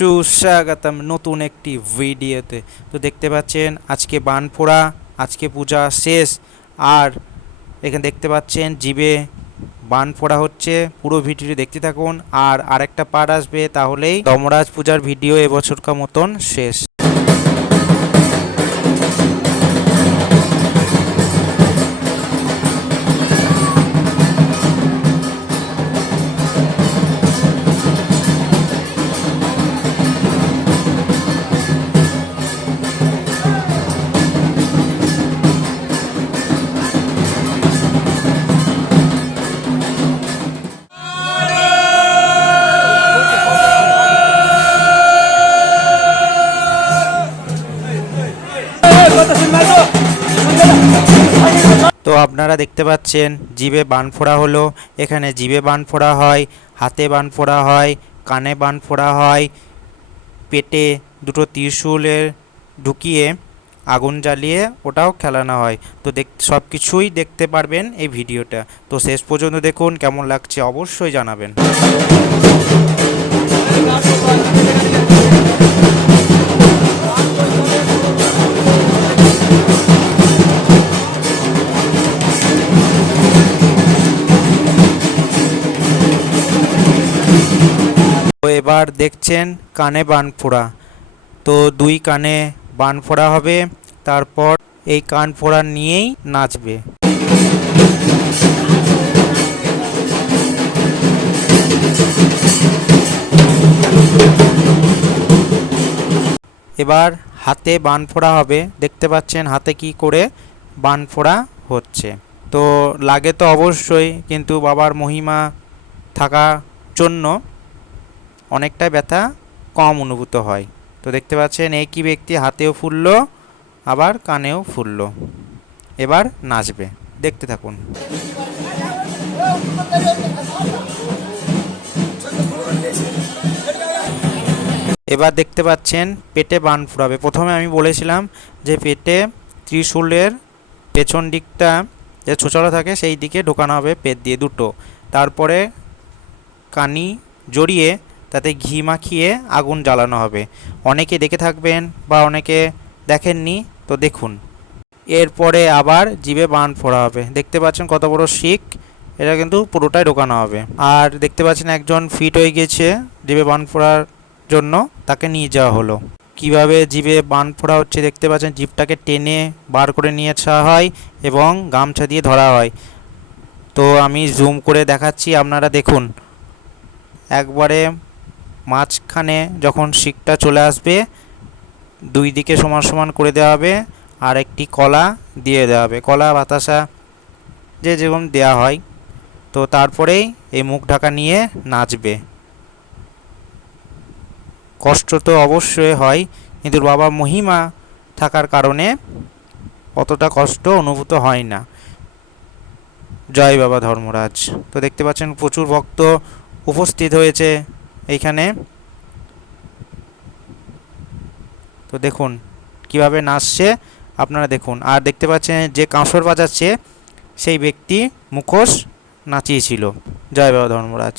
সুস্বাগতম নতুন একটি ভিডিওতে। তো দেখতে পাচ্ছেন, আজকে বান ফোড়া আজকে পূজা শেষ। আর এখানে দেখতে পাচ্ছেন, জিবে বান ফোড়া হচ্ছে। পুরো ভিডিওটি দেখতে থাকুন। আর আরেকটা পার্ট আসবে, তাহলেই দমরাজ পূজার ভিডিও এবছরকার মতন শেষ। আপনারা দেখতে পাচ্ছেন, জিভে বান ফোড়া হলো। এখানে জিভে বান ফোড়া হয়, হাতে বান ফোড়া হয়, কানে বান ফোড়া হয়। পেটে দুটো ত্রিশূলের ঢুকিয়ে আগুন জ্বালিয়ে ওটাও খেলানো হয়। তো দেখ, সব কিছুই দেখতে পারবেন এই ভিডিওটা। তো শেষ পর্যন্ত দেখুন, কেমন লাগছে অবশ্যই জানাবেন। তো এবার দেখছেন কানে বান ফোড়া। তো দুই কানে বান ফোড়া হবে, তারপর এই কান ফোড়া নিয়েই নাচবে। এবার হাতে বান ফোড়া হবে, দেখতে পাচ্ছেন হাতে কি করে বান ফোড়া হচ্ছে। তো লাগে তো অবশ্যই, কিন্তু বাবার মহিমা থাকার জন্য অনেকটাই ব্যথা কম অনুভূত হয়। তো দেখতে পাচ্ছেন, একই ব্যক্তি হাতেও ফুললো, আবার কানেও ফুললো। এবার নাচবে। দেখতে থাকুন। এবার দেখতে পাচ্ছেন, পেটে বান ফুরাবে। প্রথমে আমি বলেছিলাম যে পেটে ত্রিশূলের পেছন দিকটা যে ছোচলা থাকে, সেই দিকে ঢোকানো হবে পেট দিয়ে দুটো। তারপরে কানি জড়িয়ে তাতে ঘি মাখিয়ে আগুন জ্বালানো হবে। অনেকে দেখে থাকবেন বা অনেকে দেখেননি, তো দেখুন। এরপরে আবার জিভে বান ফোড়া হবে। দেখতে পাচ্ছেন কত বড় শিক, এটা কিন্তু পুরোটাই ঢোকানো হবে। আর দেখতে পাচ্ছেন একজন ফিট হয়ে গেছে জিভে বান ফোড়ার জন্য, তাকে নিয়ে যাওয়া হলো। কীভাবে জিভে বান ফোড়া হচ্ছে দেখতে পাচ্ছেন, জিভটাকে টেনে বার করে নিয়ে আসা হয় এবং গামছা দিয়ে ধরা হয়। তো আমি জুম করে দেখাচ্ছি, আপনারা দেখুন। একবারে মাঝখানে যখন শিকটা চলে আসবে, দুই দিকে সমান সমান করে দেওয়া হবে আর একটি কলা দিয়ে দেওয়া হবে। কলা, বাতাসা যে যেরকম দেওয়া হয়, তো তারপরেই এই মুখ ঢাকা নিয়ে নাচবে। কষ্ট তো অবশ্যই হয়, কিন্তু বাবা মহিমা থাকার কারণে অতটা কষ্ট অনুভূত হয় না। জয় বাবা ধর্মরাজ। তো দেখতে পাচ্ছেন প্রচুর ভক্ত উপস্থিত হয়েছে। এইখানে। তো দেখুন, কীভাবে নাচছে আপনারা দেখুন। আর দেখতে পাচ্ছেন যে কাঁসর বাজাচ্ছে, সেই ব্যক্তি মুখোশ নাচিয়েছিল। জয় বাবা ধর্মরাজ।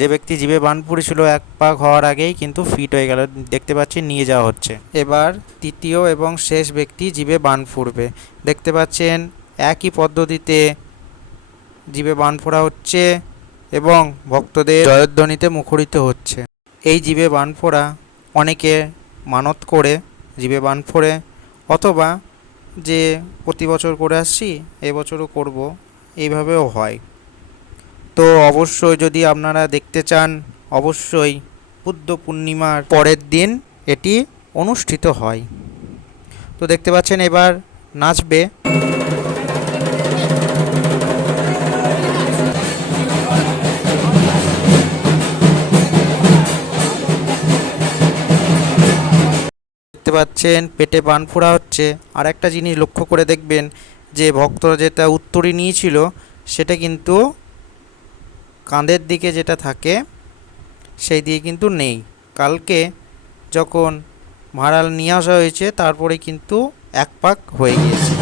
যে ব্যক্তি জিভে বান পুড়েছিল, এক পাক হওয়ার আগেই কিন্তু ফিট হয়ে গেল। দেখতে পাচ্ছি, নিয়ে যাওয়া হচ্ছে। এবার তৃতীয় এবং শেষ ব্যক্তি জিভে বান ফুড়বে। দেখতে পাচ্ছেন, একই পদ্ধতিতে জিভে বান ফোড়া হচ্ছে এবং ভক্তদের জয়ধ্বনিতে মুখরিত হচ্ছে। এই জিভে বান ফোড়া অনেকে মানত করে জিভে বান ফোড়ে, অথবা যে প্রতি বছর করে আসছি, এবছরও করব, এইভাবেও হয়। তো অবশ্যই যদি আপনারা দেখতে চান, অবশ্যই বুদ্ধ পূর্ণিমার পরের দিন এটি অনুষ্ঠিত হয়। তো দেখতে পাচ্ছেন এবার নাচবে। দেখতে পাচ্ছেন পেটে বান ফোড়া হচ্ছে। আর একটা জিনিস লক্ষ্য করে দেখবেন যে ভক্তরা যেটা উত্তরী নিয়েছিল, সেটা কিন্তু কাঁধের দিকে যেটা থাকে, সেই দিয়ে কিন্তু নেই। কালকে যখন ভাড়াল নিয়ে আসা হয়েছে, তারপরে কিন্তু এক পাক হয়ে গিয়েছে।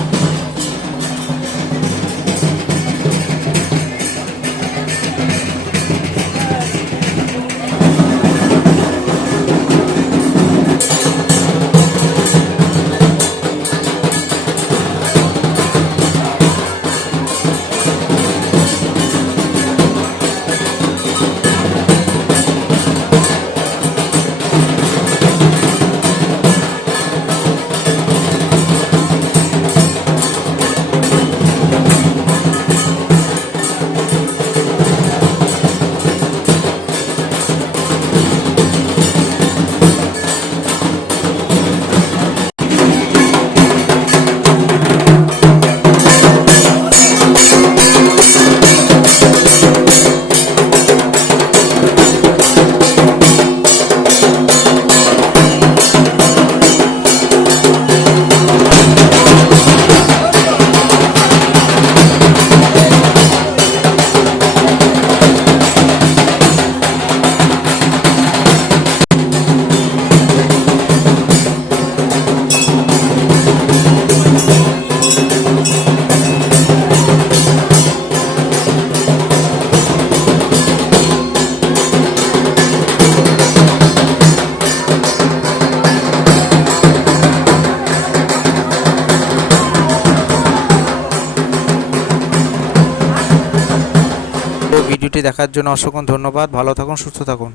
ভিডিওটি দেখার জন্য অসংখ্য ধন্যবাদ। ভালো থাকুন সুস্থ থাকুন।